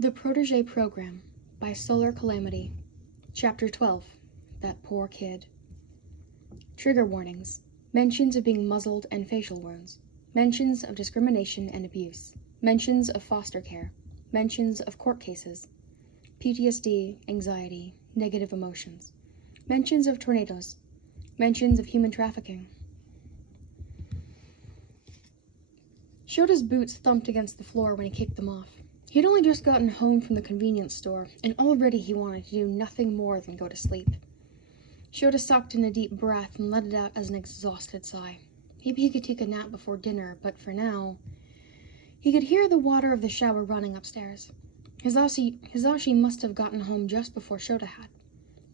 The Protege Program by SolarCalamity. Chapter 12. That Poor Kid. Trigger warnings. Mentions of being muzzled and facial wounds. Mentions of discrimination and abuse. Mentions of foster care. Mentions of court cases. PTSD, anxiety, negative emotions. Mentions of tornadoes. Mentions of human trafficking. Shouta's boots thumped against the floor when he kicked them off. He'd only just gotten home from the convenience store, and already he wanted to do nothing more than go to sleep. Shouta sucked in a deep breath and let it out as an exhausted sigh. Maybe he could take a nap before dinner, but for now... He could hear the water of the shower running upstairs. Hizashi must have gotten home just before Shouta had.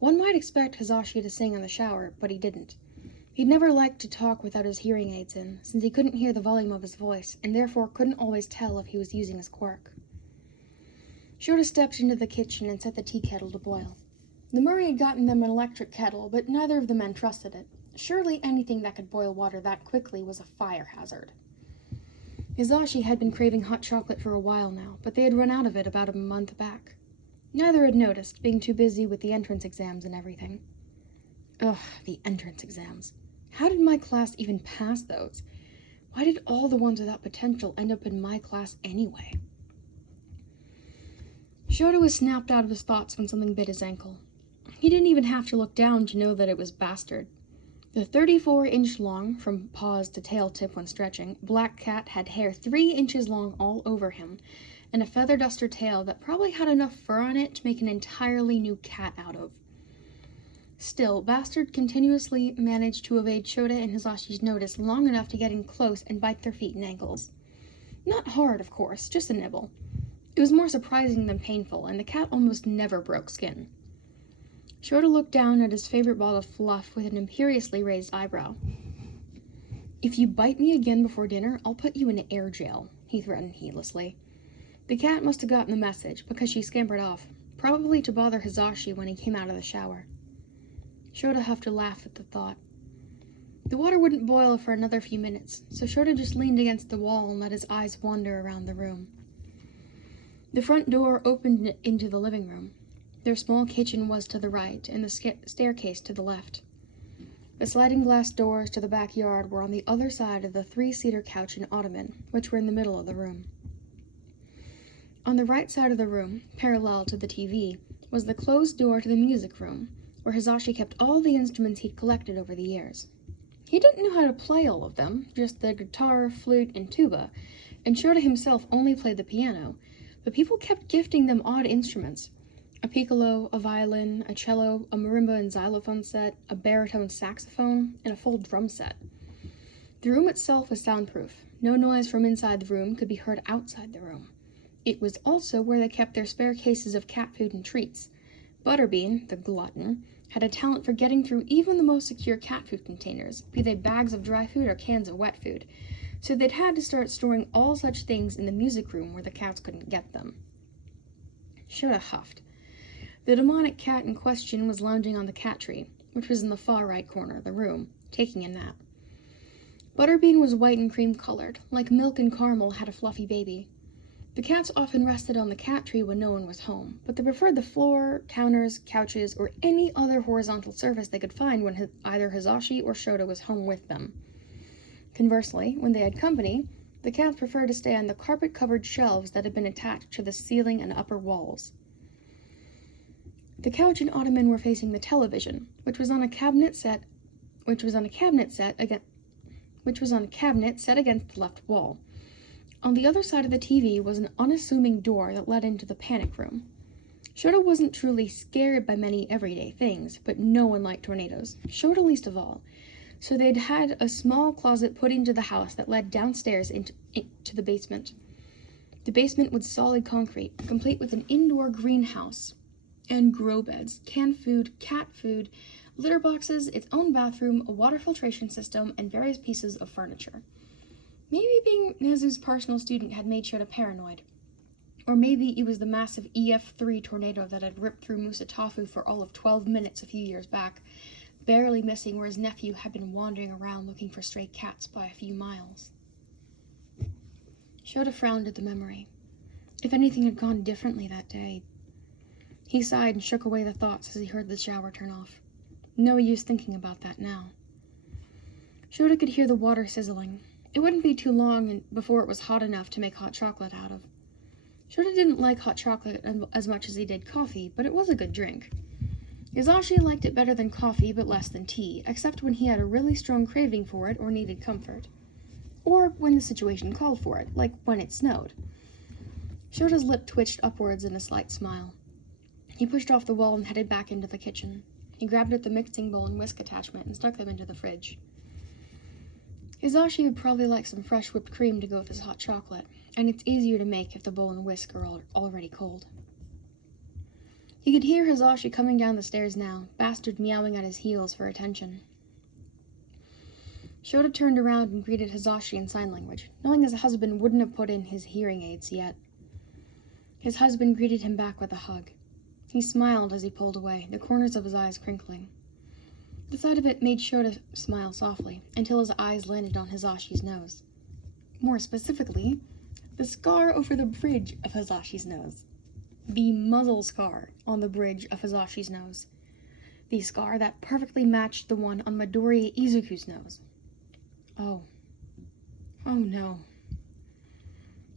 One might expect Hizashi to sing in the shower, but he didn't. He'd never liked to talk without his hearing aids in, since he couldn't hear the volume of his voice, and therefore couldn't always tell if he was using his quirk. Shouta stepped into the kitchen and set the tea kettle to boil. The Murray had gotten them an electric kettle, but neither of the men trusted it. Surely anything that could boil water that quickly was a fire hazard. Hizashi had been craving hot chocolate for a while now, but they had run out of it about a month back. Neither had noticed, being too busy with the entrance exams and everything. Ugh, the entrance exams. How did my class even pass those? Why did all the ones without potential end up in my class anyway? Shouta was snapped out of his thoughts when something bit his ankle. He didn't even have to look down to know that it was Bastard. The 34-inch long, from paws to tail tip when stretching, black cat had hair 3 inches long all over him, and a feather duster tail that probably had enough fur on it to make an entirely new cat out of. Still, Bastard continuously managed to evade Shouta and Hizashi's notice long enough to get in close and bite their feet and ankles. Not hard, of course, just a nibble. It was more surprising than painful, and the cat almost never broke skin. Shouta looked down at his favorite ball of fluff with an imperiously raised eyebrow. "If you bite me again before dinner, I'll put you in air jail," he threatened heedlessly. The cat must have gotten the message, because she scampered off, probably to bother Hizashi when he came out of the shower. Shouta huffed to laugh at the thought. The water wouldn't boil for another few minutes, so Shouta just leaned against the wall and let his eyes wander around the room. The front door opened into the living room. Their small kitchen was to the right, and the staircase to the left. The sliding glass doors to the backyard were on the other side of the 3-seater couch and ottoman, which were in the middle of the room. On the right side of the room, parallel to the TV, was the closed door to the music room, where Hizashi kept all the instruments he'd collected over the years. He didn't know how to play all of them, just the guitar, flute, and tuba, and Shouta himself only played the piano, but people kept gifting them odd instruments. A piccolo, a violin, a cello, a marimba and xylophone set, a baritone saxophone, and a full drum set. The room itself was soundproof. No noise from inside the room could be heard outside the room. It was also where they kept their spare cases of cat food and treats. Butterbean, the glutton, had a talent for getting through even the most secure cat food containers, be they bags of dry food or cans of wet food, so they'd had to start storing all such things in the music room where the cats couldn't get them. Shouta huffed. The demonic cat in question was lounging on the cat tree, which was in the far right corner of the room, taking a nap. Butterbean was white and cream-colored, like milk and caramel had a fluffy baby. The cats often rested on the cat tree when no one was home, but they preferred the floor, counters, couches, or any other horizontal surface they could find when either Hizashi or Shouta was home with them. Conversely, when they had company, the cats preferred to stay on the carpet-covered shelves that had been attached to the ceiling and upper walls. The couch and ottoman were facing the television, which was on a cabinet set against the left wall. On the other side of the TV was an unassuming door that led into the panic room. Shouta wasn't truly scared by many everyday things, but no one liked tornadoes, Shouta least of all, so they'd had a small closet put into the house that led downstairs into the basement. The basement was solid concrete, complete with an indoor greenhouse and grow beds, canned food, cat food, litter boxes, its own bathroom, a water filtration system, and various pieces of furniture. Maybe being Nezu's personal student had made Shouta paranoid. Or maybe it was the massive EF3 tornado that had ripped through Musatafu for all of 12 minutes a few years back, barely missing where his nephew had been wandering around looking for stray cats by a few miles. Shouta frowned at the memory. If anything had gone differently that day. He sighed and shook away the thoughts as he heard the shower turn off. No use thinking about that now. Shouta could hear the water sizzling. It wouldn't be too long before it was hot enough to make hot chocolate out of. Shouta didn't like hot chocolate as much as he did coffee, but it was a good drink. Hizashi liked it better than coffee, but less than tea, except when he had a really strong craving for it or needed comfort. Or when the situation called for it, like when it snowed. Shota's lip twitched upwards in a slight smile. He pushed off the wall and headed back into the kitchen. He grabbed at the mixing bowl and whisk attachment and stuck them into the fridge. Hizashi would probably like some fresh whipped cream to go with his hot chocolate, and it's easier to make if the bowl and whisk are already cold. He could hear Hizashi coming down the stairs now, bastard meowing at his heels for attention. Shouta turned around and greeted Hizashi in sign language, knowing his husband wouldn't have put in his hearing aids yet. His husband greeted him back with a hug. He smiled as he pulled away, the corners of his eyes crinkling. The sight of it made Shouta smile softly, until his eyes landed on Hizashi's nose. More specifically, the scar over the bridge of Hizashi's nose. The muzzle scar on the bridge of Hizashi's nose. The scar that perfectly matched the one on Midoriya Izuku's nose. Oh. Oh no.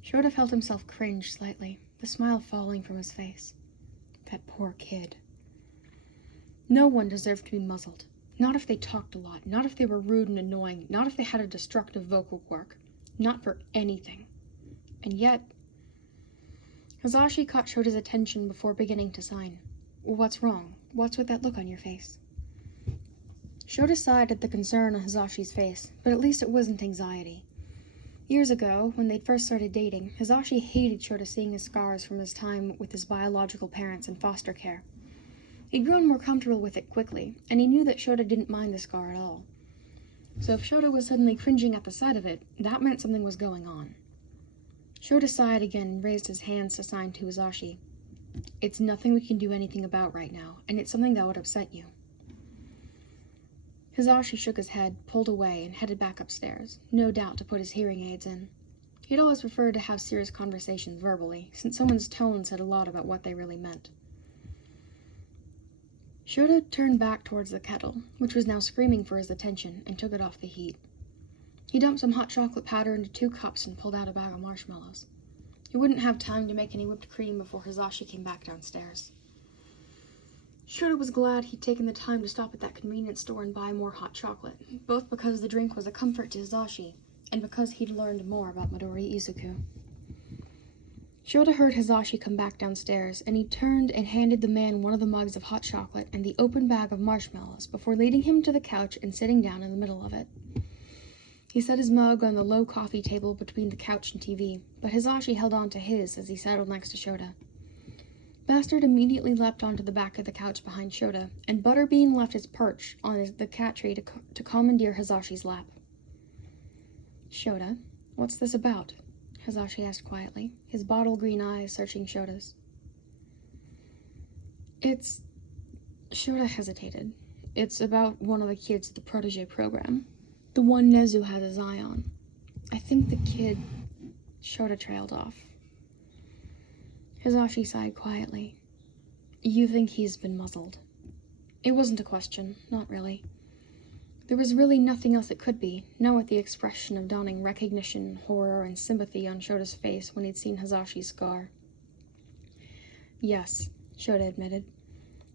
Shouta felt himself cringe slightly, the smile falling from his face. That poor kid. No one deserved to be muzzled. Not if they talked a lot, not if they were rude and annoying, not if they had a destructive vocal quirk. Not for anything. And yet, Hizashi caught Shota's attention before beginning to sign. What's wrong? What's with that look on your face? Shouta sighed at the concern on Hizashi's face, but at least it wasn't anxiety. Years ago, when they'd first started dating, Hizashi hated Shouta seeing his scars from his time with his biological parents in foster care. He'd grown more comfortable with it quickly, and he knew that Shouta didn't mind the scar at all. So if Shouta was suddenly cringing at the sight of it, that meant something was going on. Shouta sighed again and raised his hands to sign to Hizashi. It's nothing we can do anything about right now, and it's something that would upset you. Hizashi shook his head, pulled away, and headed back upstairs, no doubt to put his hearing aids in. He'd always preferred to have serious conversations verbally, since someone's tone said a lot about what they really meant. Shouta turned back towards the kettle, which was now screaming for his attention, and took it off the heat. He dumped some hot chocolate powder into 2 cups and pulled out a bag of marshmallows. He wouldn't have time to make any whipped cream before Hizashi came back downstairs. Shouta was glad he'd taken the time to stop at that convenience store and buy more hot chocolate, both because the drink was a comfort to Hizashi, and because he'd learned more about Midoriya Izuku. Shouta heard Hizashi come back downstairs, and he turned and handed the man one of the mugs of hot chocolate and the open bag of marshmallows before leading him to the couch and sitting down in the middle of it. He set his mug on the low coffee table between the couch and TV, but Hizashi held on to his as he settled next to Shouta. Bastard immediately leapt onto the back of the couch behind Shouta, and Butterbean left his perch on the cat tree to commandeer Hizashi's lap. Shouta, what's this about? Hizashi asked quietly, his bottle green eyes searching Shota's. Shouta hesitated. It's about one of the kids at the Protege program. The one Nezu has his eye on. I think the kid... Shouta trailed off. Hizashi sighed quietly. You think he's been muzzled? It wasn't a question, not really. There was really nothing else it could be, not with the expression of dawning recognition, horror, and sympathy on Shota's face when he'd seen Hizashi's scar. Yes, Shouta admitted.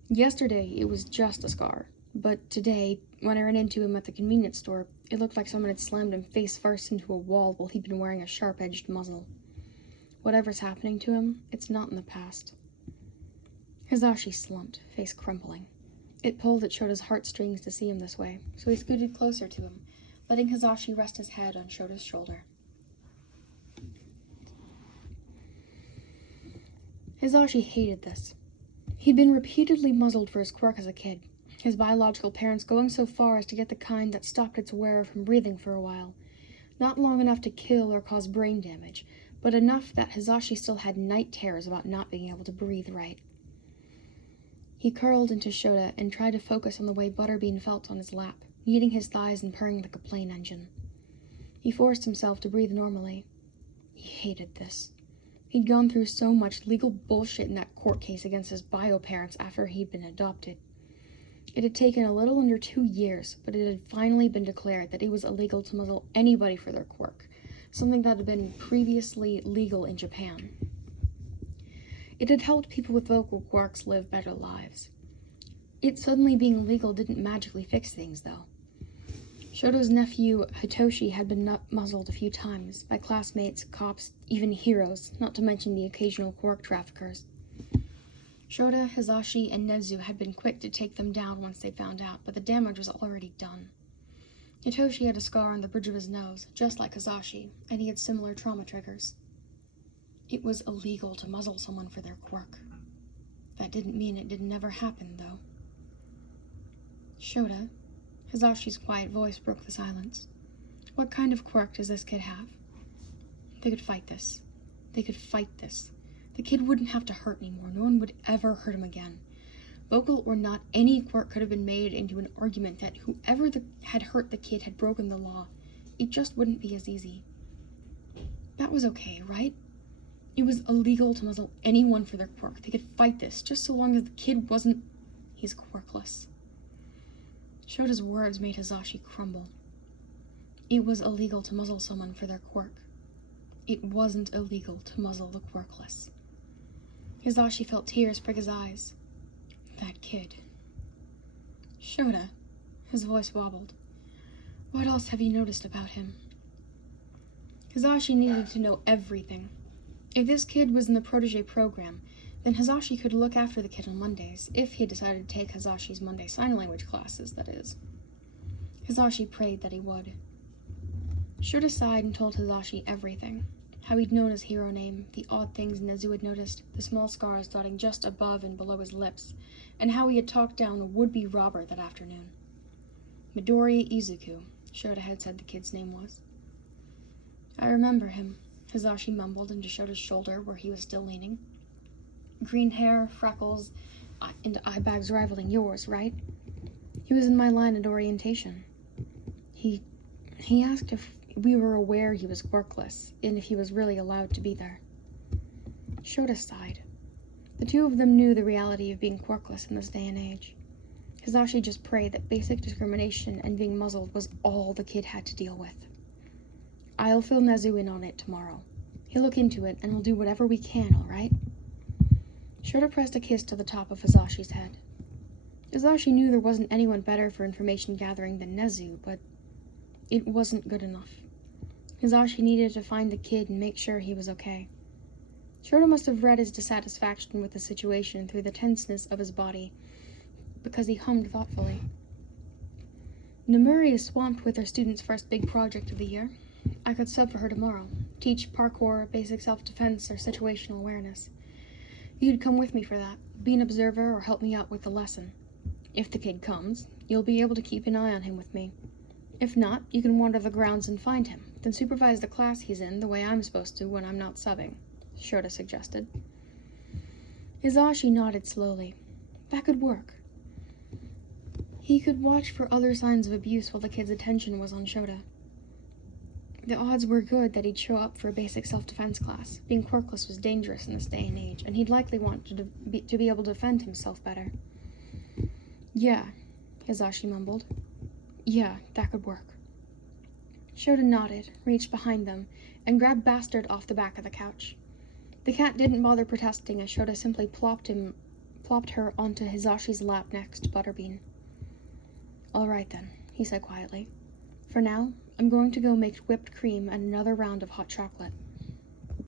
Yesterday it was just a scar, but today, when I ran into him at the convenience store, it looked like someone had slammed him face first into a wall while he'd been wearing a sharp-edged muzzle. Whatever's happening to him, it's not in the past. Hizashi slumped, face crumpling. It pulled at Shota's heartstrings to see him this way, so he scooted closer to him, letting Hizashi rest his head on Shota's shoulder. Hizashi hated this. He'd been repeatedly muzzled for his quirk as a kid, his biological parents going so far as to get the kind that stopped its wearer from breathing for a while, not long enough to kill or cause brain damage, but enough that Hizashi still had night terrors about not being able to breathe right. He curled into Shouta and tried to focus on the way Butterbean felt on his lap, kneading his thighs and purring like a plane engine. He forced himself to breathe normally. He hated this. He'd gone through so much legal bullshit in that court case against his bio parents after he'd been adopted. It had taken a little under 2 years, but it had finally been declared that it was illegal to muzzle anybody for their quirk, something that had been previously legal in Japan. It had helped people with vocal quirks live better lives. It suddenly being legal didn't magically fix things, though. Shouto's nephew, Hitoshi, had been muzzled a few times, by classmates, cops, even heroes, not to mention the occasional quirk traffickers. Shouta, Hizashi, and Nezu had been quick to take them down once they found out, but the damage was already done. Hitoshi had a scar on the bridge of his nose, just like Hizashi, and he had similar trauma triggers. It was illegal to muzzle someone for their quirk. That didn't mean it didn't ever happen, though. Shouta, Hizashi's quiet voice broke the silence. What kind of quirk does this kid have? They could fight this. They could fight this. The kid wouldn't have to hurt anymore. No one would ever hurt him again. Vocal or not, any quirk could have been made into an argument that whoever had hurt the kid had broken the law. It just wouldn't be as easy. That was okay, right? It was illegal to muzzle anyone for their quirk. They could fight this, just so long as the kid wasn't... He's quirkless. Shouta's words made Hizashi crumble. It was illegal to muzzle someone for their quirk. It wasn't illegal to muzzle the quirkless. Hizashi felt tears prick his eyes. That kid. Shouta, his voice wobbled. What else have you noticed about him? Hizashi needed to know everything. If this kid was in the Protege program, then Hizashi could look after the kid on Mondays, if he decided to take Hizashi's Monday sign language classes, that is. Hizashi prayed that he would. Shouta sighed and told Hizashi everything. How he'd known his hero name, the odd things Nezu had noticed, the small scars dotting just above and below his lips, and how he had talked down a would-be robber that afternoon. Midoriya Izuku, Shouta had said the kid's name was. I remember him, Hizashi mumbled into Shouta's shoulder where he was still leaning. Green hair, freckles, and eye bags rivaling yours, right? He was in my line at orientation. He asked if we were aware he was quirkless, and if he was really allowed to be there. Shouta sighed. The two of them knew the reality of being quirkless in this day and age. Hizashi just prayed that basic discrimination and being muzzled was all the kid had to deal with. I'll fill Nezu in on it tomorrow. He'll look into it, and we'll do whatever we can, all right? Shouta pressed a kiss to the top of Hizashi's head. Hizashi knew there wasn't anyone better for information gathering than Nezu, but it wasn't good enough. Hizashi needed to find the kid and make sure he was okay. Shouta must have read his dissatisfaction with the situation through the tenseness of his body, because he hummed thoughtfully. Namuri is swamped with her student's first big project of the year. I could sub for her tomorrow, teach parkour, basic self-defense, or situational awareness. You'd come with me for that, be an observer or help me out with the lesson. If the kid comes, you'll be able to keep an eye on him with me. If not, you can wander the grounds and find him, then supervise the class he's in the way I'm supposed to when I'm not subbing, Shouta suggested. Hizashi nodded slowly. That could work. He could watch for other signs of abuse while the kid's attention was on Shouta. The odds were good that he'd show up for a basic self-defense class. Being quirkless was dangerous in this day and age, and he'd likely want to be able to defend himself better. Yeah, Hizashi mumbled. Yeah, that could work. Shouta nodded, reached behind them, and grabbed Bastard off the back of the couch. The cat didn't bother protesting as Shouta simply plopped her onto Hizashi's lap next to Butterbean. All right then, he said quietly. For now, I'm going to go make whipped cream and another round of hot chocolate.